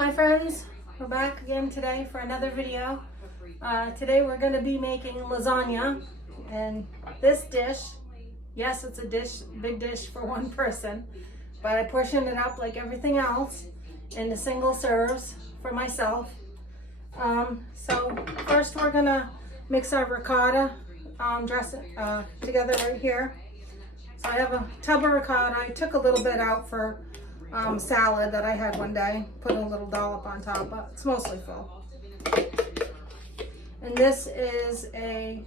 Hi friends, we're back again today for another video. Today we're going to be making lasagna, and this dish, yes, it's a dish, big dish for one person, but I portioned it up like everything else into single serves for myself. So first we're going to mix our ricotta dressing together right here. So I have a tub of ricotta. I took a little bit out for salad that I had one day, put a little dollop on top, but it's mostly full. And this is a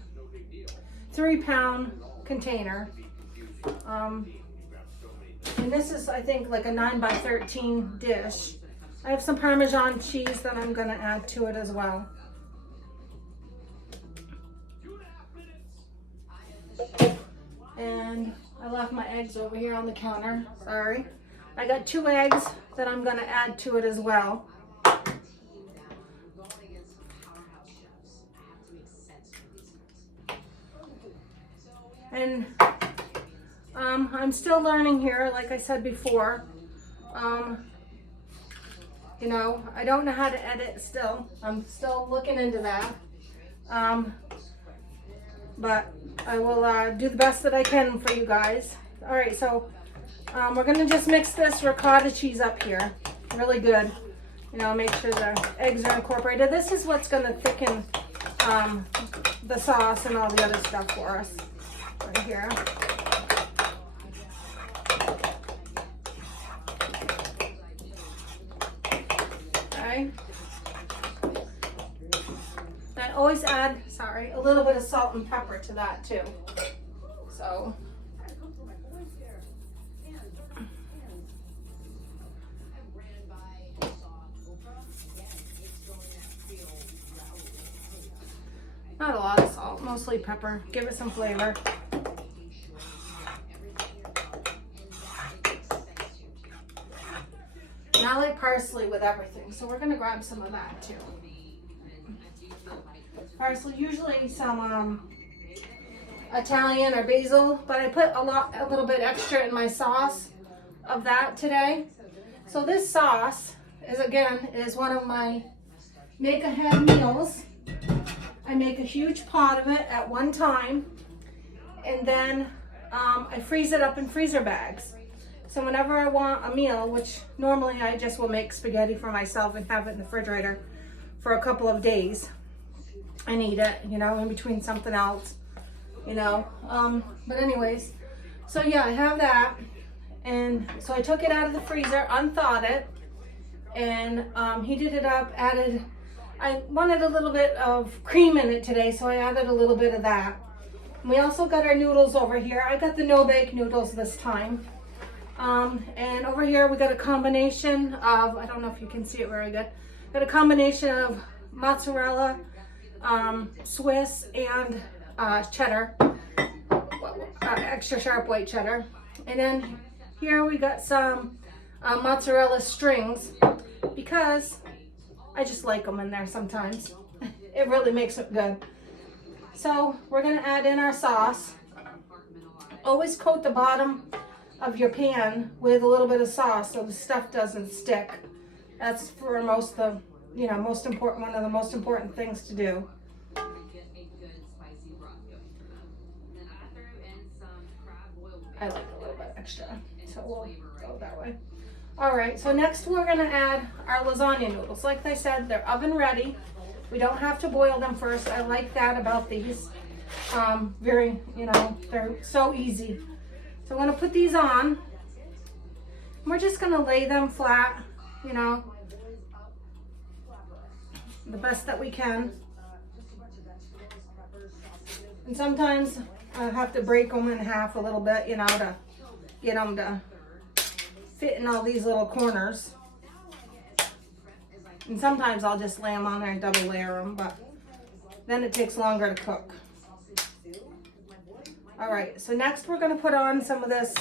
3-pound container. And this is, I think, like a 9 by 13 dish. I have some Parmesan cheese that I'm going to add to it as well. And I left my eggs over here on the counter, sorry. I got 2 eggs that I'm going to add to it as well. And I'm still learning here, like I said before. You know, I don't know how to edit still. I'm still looking into that. But I will do the best that I can for you guys. All right, so we're gonna just mix this ricotta cheese up here really good. You know, make sure the eggs are incorporated. This is what's gonna thicken the sauce and all the other stuff for us right here. Okay. I always add, a little bit of salt and pepper to that too. So. Not a lot of salt, mostly pepper. Give it some flavor. And I like parsley with everything, so we're gonna grab some of that too. Parsley, usually some Italian or basil, but I put a little bit extra in my sauce of that today. So this sauce is one of my make-ahead meals. I make a huge pot of it at one time, and then I freeze it up in freezer bags. So whenever I want a meal, which normally I just will make spaghetti for myself and have it in the refrigerator for a couple of days and eat it, you know, in between something else, you know. But anyways, so yeah, I have that. And so I took it out of the freezer, unthawed it, and heated it up, I wanted a little bit of cream in it today, so I added a little bit of that. And we also got our noodles over here. I got the no-bake noodles this time. And over here we got a combination of, I don't know if you can see it very good, got a combination of mozzarella, Swiss, and cheddar, extra sharp white cheddar. And then here we got some mozzarella strings, because I just like them in there sometimes. It really makes it good. So we're gonna add in our sauce. Always coat the bottom of your pan with a little bit of sauce so the stuff doesn't stick. That's for one of the most important things to do. I like a little bit extra, so we'll go that way. All right, so next we're gonna add our lasagna noodles. Like I said, they're oven ready. We don't have to boil them first. I like that about these. They're so easy. So I'm gonna put these on. We're just gonna lay them flat, you know, the best that we can. And sometimes I have to break them in half a little bit, you know, to get them to fit in all these little corners. And sometimes I'll just lay them on there and double layer them, but then it takes longer to cook. All right, so next we're gonna put on some of this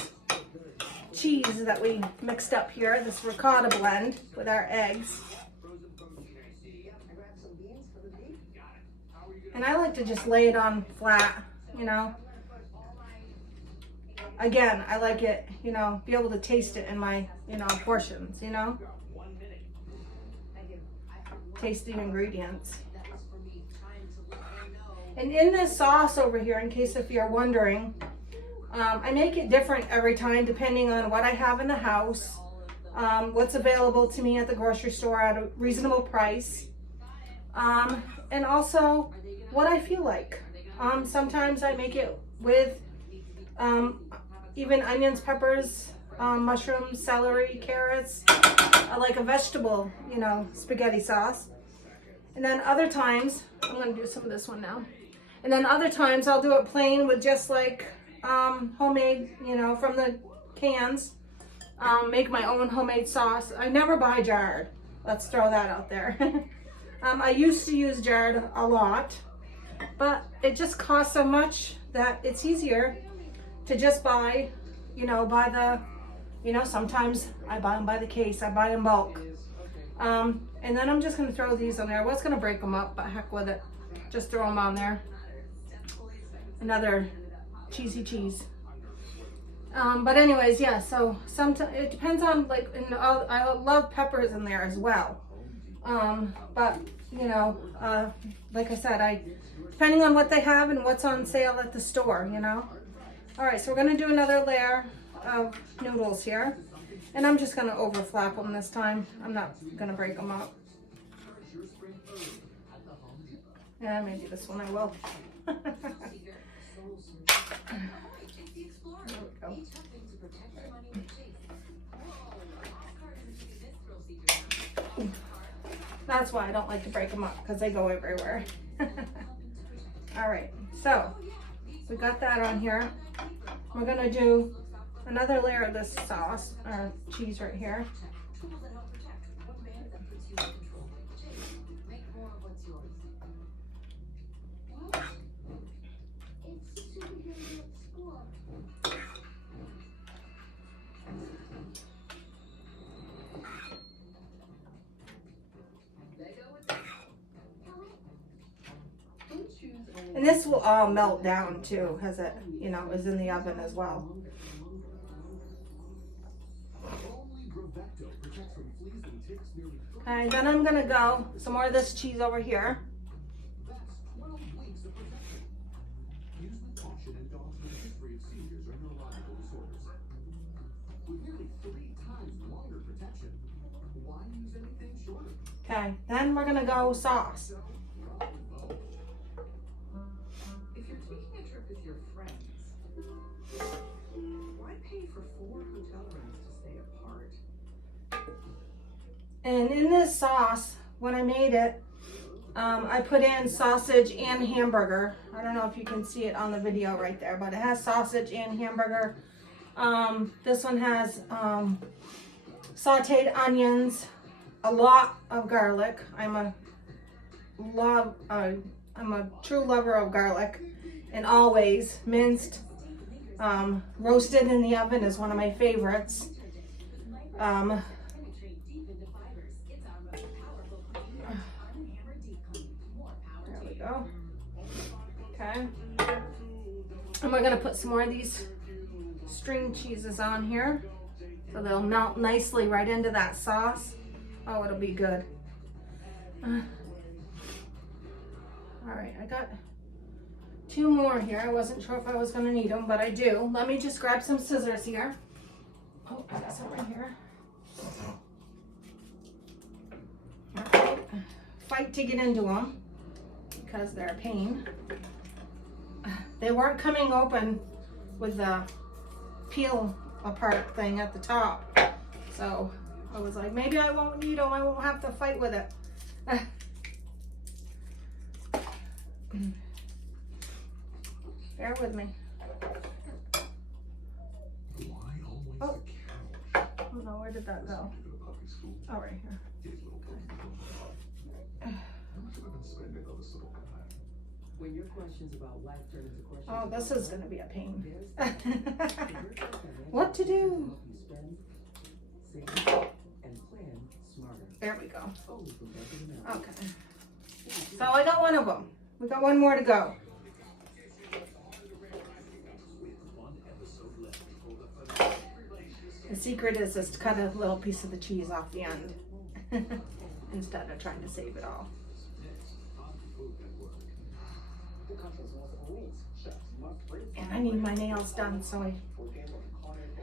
cheese that we mixed up here, this ricotta blend with our eggs. And I like to just lay it on flat, you know. Again, I like it, you know, be able to taste it in my, portions, you know. taste the ingredients. And in this sauce over here, in case if you're wondering, I make it different every time depending on what I have in the house, what's available to me at the grocery store at a reasonable price, and also what I feel like. Sometimes I make it with even onions, peppers, mushrooms, celery, carrots, like a vegetable, you know, spaghetti sauce. And then other times, I'm gonna do some of this one now. And then other times I'll do it plain with just like homemade, you know, from the cans. Make my own homemade sauce. I never buy jarred. Let's throw that out there. I used to use jarred a lot, but it just costs so much that it's easier to just buy, you know, by the, you know, sometimes I buy them by the case, I buy in bulk. And then I'm just gonna throw these on there. I was gonna break them up, but heck with it. Just throw them on there. Another cheesy cheese. But anyways, yeah, so sometimes it depends on, like, I love peppers in there as well. But you know, like I said, depending on what they have and what's on sale at the store, you know. All right, so we're gonna do another layer of noodles here, and I'm just gonna overflap them this time. I'm not gonna break them up. Yeah, maybe this one I will. There we go. That's why I don't like to break them up, because they go everywhere. All right, so we got that on here. We're gonna do another layer of this sauce, or cheese right here. And this will all melt down too, as it, you know, is in the oven as well. Okay, then I'm gonna go some more of this cheese over here. Okay, then we're gonna go sauce. If you're taking a trip with your friends, why pay for 4 hotel rooms to stay apart? And in this sauce, when I made it, I put in sausage and hamburger. I don't know if you can see it on the video right there, but it has sausage and hamburger. This one has sauteed onions, a lot of garlic. I'm a true lover of garlic, and always minced. Roasted in the oven is one of my favorites. There we go. Okay. And we're gonna put some more of these string cheeses on here, so they'll melt nicely right into that sauce. Oh, it'll be good. All right, I got 2 more here. I wasn't sure if I was gonna need them, but I do. Let me just grab some scissors here. Oh, I got some right here. Okay. Fight to get into them because they're a pain. They weren't coming open with the peel apart thing at the top, so I was like, maybe I won't need them. I won't have to fight with it. Bear with me. Oh. Oh no, where did that go? Oh, right here. When your questions about life turn into questions, Oh, this is gonna be a pain. What to do? There we go. Okay. So I got one of them. We got one more to go. The secret is just to cut a little piece of the cheese off the end. instead of trying to save it all. And I need my nails done, so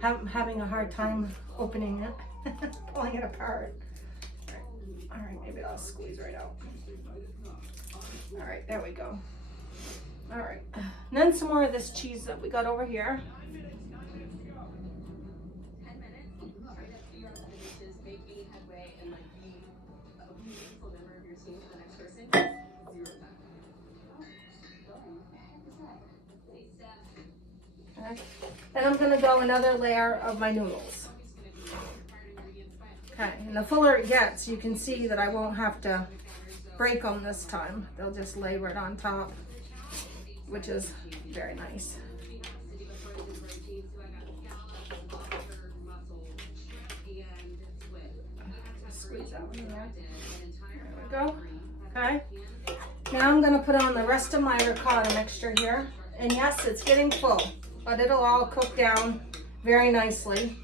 I'm having a hard time opening it, pulling it apart. All right, maybe I'll squeeze right out. All right, there we go. All right, and then some more of this cheese that we got over here. Okay. Then I'm gonna go another layer of my noodles. Okay, and the fuller it gets, you can see that I won't have to break them this time. They'll just lay right on top, which is very nice. Squeeze out in there. There we go. Okay. Now I'm gonna put on the rest of my ricotta mixture here. And yes, it's getting full, but it'll all cook down very nicely.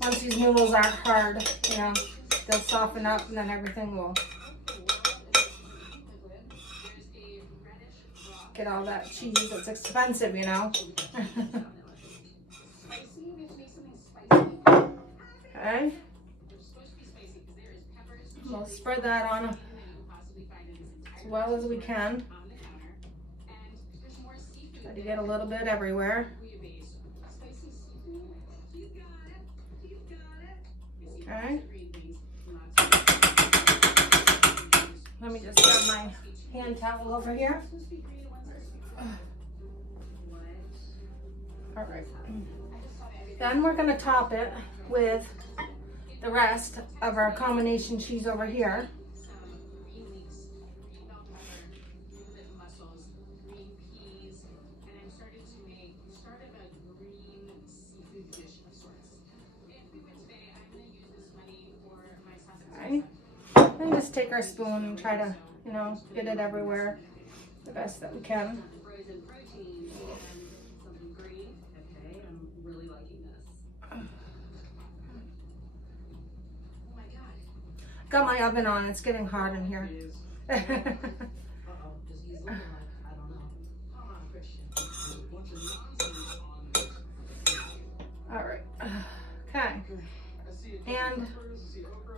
Once these noodles aren't hard, you know, they'll soften up and then everything will get all that cheese. It's expensive, you know. Okay. We'll spread that on as well as we can. Try to get a little bit everywhere. Okay. Let me just grab my hand towel over here. All right. Then we're going to top it with the rest of our combination cheese over here. Okay. And just take our spoon and try to, you know, get it everywhere the best that we can. Got my oven on, it's getting hot in here. All right, okay. And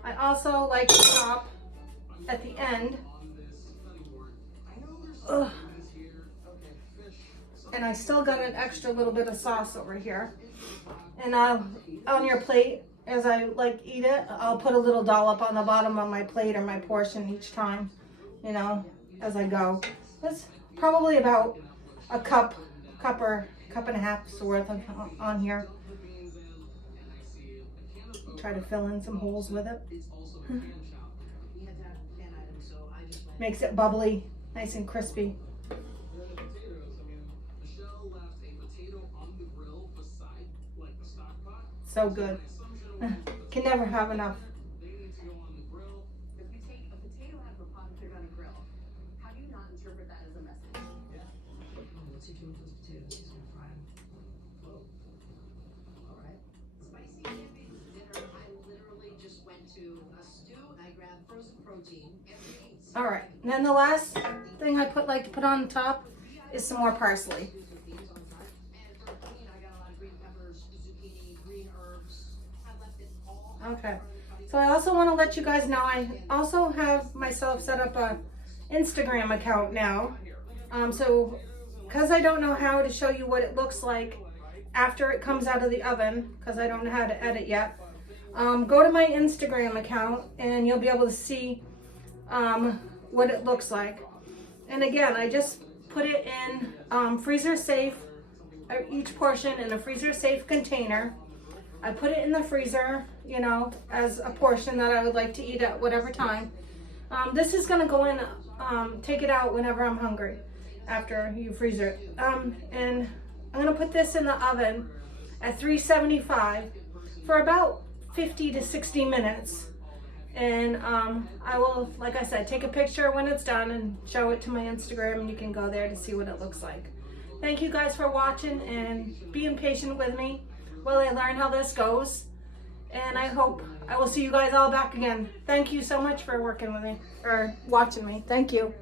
I also like to top at the end. Ugh. And I still got an extra little bit of sauce over here. And on your plate, as I like eat it, I'll put a little dollop on the bottom of my plate or my portion each time, you know, as I go. That's probably about a cup or cup and a half's worth of on here. Try to fill in some holes with it. Makes it bubbly, nice and crispy. So good. Can never have enough. If you take a potato out of a pot and put it on a grill, how do you not interpret that as a message? Yeah. What's he doing with those potatoes? He's gonna fry them. Whoa. All right. Spicy camping dinner. I literally just went to a stew and I grabbed frozen protein. All right. And then the last thing I like to put on top is some more parsley. Okay, so I also want to let you guys know I also have myself set up a Instagram account now. So because I don't know how to show you what it looks like after it comes out of the oven, because I don't know how to edit yet, go to my Instagram account and you'll be able to see what it looks like. And again, I just put it in freezer safe, each portion in a freezer safe container. I put it in the freezer, you know, as a portion that I would like to eat at whatever time. This is gonna go in, take it out whenever I'm hungry after you freeze it. And I'm gonna put this in the oven at 375 for about 50 to 60 minutes. And I will, like I said, take a picture when it's done and show it to my Instagram, and you can go there to see what it looks like. Thank you guys for watching and being patient with me while I learn how this goes. And And I hope I will see you guys all back again. Thank you so much for working with me or watching me. Thank you.